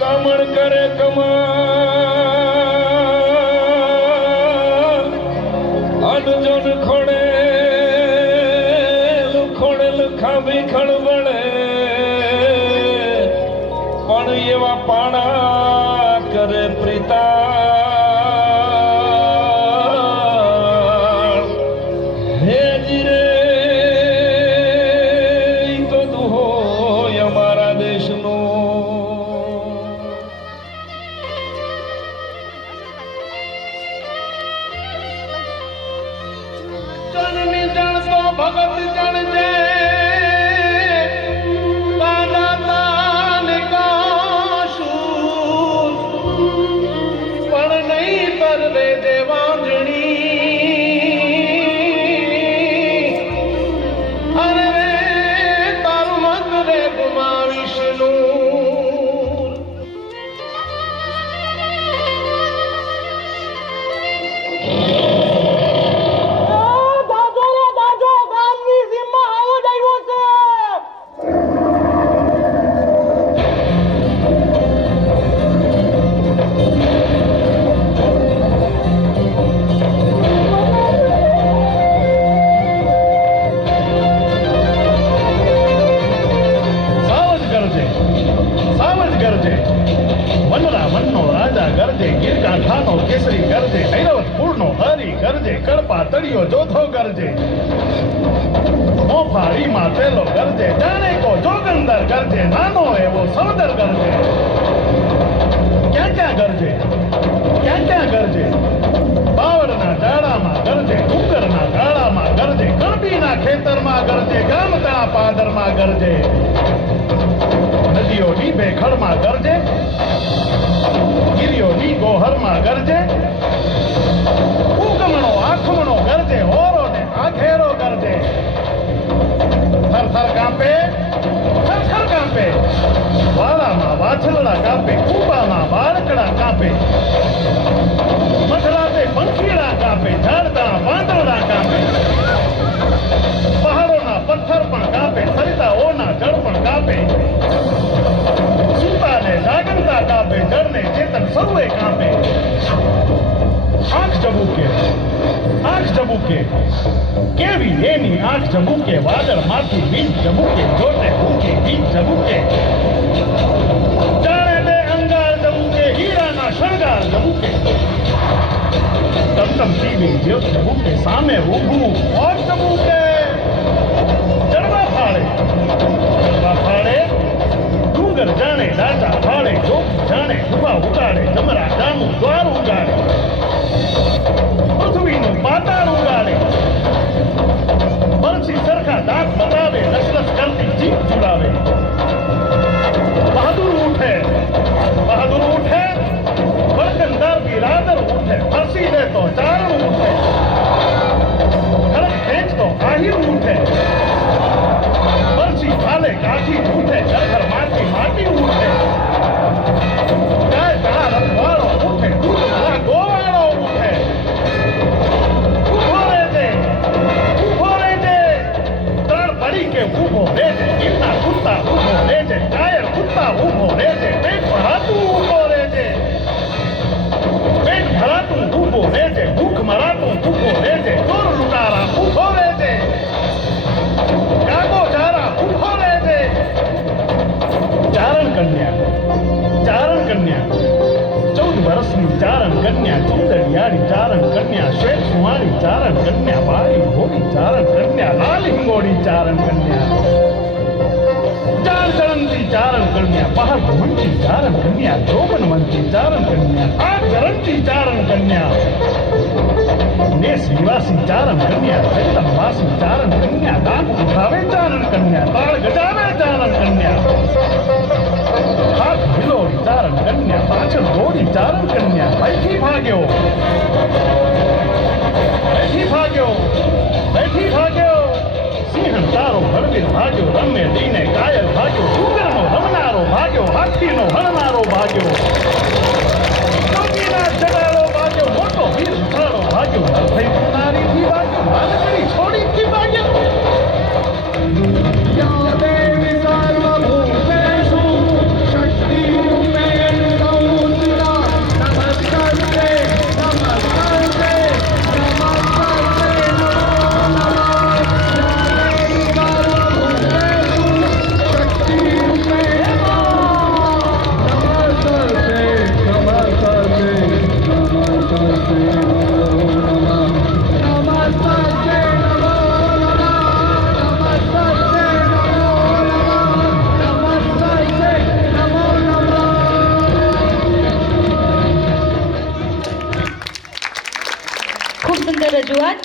કામણ કરે કમા અનજન ખોડે ખોડેલ ખાબી ખળબળે પણ એવા પાણા કરે પ્રીતા હે જીરે તો દુહો અમારા દેશનો જનની જણ તો ભગત જણજે તળિયો જોથો ગરજે મોફાળી માથેલો ગરજે જાણે કો જોગંદર ગરજે નાનો એવો સૌદર ગરજે ક્યાં ગરજે ગરજે બાવળના ઝાડામાં ગરજે ડુંગરના ગાળામાં ગરજે કણબીના ખેતરમાં ગરજે ગામતળા પાદરમાં ગરજે નદીઓની બેખડમાં ગરજે ગિરિયોની ગોહરમાં ગરજે ઉગમણો આખમણો ગરજે હોરો ને આખેરો ગરજે થરથર કાંપે વાળામાં વાછલડા કાપે કૂબામાં બાળકડા કાપે મધરાતે પંખીડા કાપે ઝાડતા પાંદડા કાપે પહાડોના પથ્થર પણ કાપે સરિતાઓના જળ પણ કાપે સૂતાને જાગંતા કાપે જળને ચેતન સૌએ કાપે આંખ જબુકે કેવી એની આંખ જબુકે વાદળ માંથી બીજ જબુકે જોતે ભૂકે બીજ જબુકે જાણે બે અંગાર જબુકે હીરાના શણગાર જબુકે તમતમ ટીવી જ્યોત જબુકે સામે ઊભું ઓર જબુકે જડવા ફાળે ડુંગર જાણે દાદા ફાળે જોગ જાણે ઉભા ઉગાડે જમરા જામું દ્વાર ઉગાડે પૃથ્વીનું પાતાળ ઉગાડે બરછી સરખા દાંત બતાવે લસલસ કરતી જીભ ચુડાવે બહાદુર ઉઠે બળકંદાર બિરાદર ઉઠે ફરસી દે તો ચારણ ઉઠે ખડક ખેંચ તો આહિર ઉઠે બરછી ભાલે કાઠી ઉઠે ઘર માટી ઉઠે ગાય ગળા રખવાળો ઉઠે દૂધ ભલા ગોવાળો ઉઠે કે ઊભો રહેજે ગીરના કુત્તા ઊભો રહેજે કાયર કુત્તા ઊભો રહેજે પેટ ભરાતું ઊભો રહેજે ભૂખ મરાતું ઊભો રહેજે ચોર લૂંટારા ઊભો રહેજે કાગો ચારા ઊભો રહેજે ચારણ કન્યા 14 વર્ષની ચારણ કન્યા ચુંદડિયાળી ચારણ કન્યા શ્વેત સુવાળી ચારણ કન્યા બાળી ઘોડી ચારણ કન્યા લાલ હિંગોળી ચારણ કન્યા ચાર ચરણથી ચારણ કન્યા પહાડ ભમણથી ચારણ કન્યા જોબનવંતી ચારણ કન્યા આઠ ચરણથી ચારણ કન્યા નેસ નિવાસી ચારણ કન્યા જગદંબાસી ચારણ કન્યા દાંત ઉઠાવે ચારણ કન્યા તાળ ગજાવે ચારણ કન્યા હાથ ભિલોડી ચારણ કન્યા પાછળ દોડી ચારણ કન્યા બેઠી ભાગ્યો સિંહણ તારો ભરવીર ભાગ્યો રમે દીને કાયર ભાગ્યો ડુંગરનો રમનારો ભાગ્યો હાથીનો હણનારો ભાગ્યો જોગીના જડાળો ભાગ્યો મોટો વીર ઉછાળો ભાગ્યો થઈ નારીથી ભાગ્યો નાનકડી છોડીથી ભાગ્યો યા દેવી સર્વભૂતેષુ શક્તિ રૂપેણ રજૂઆત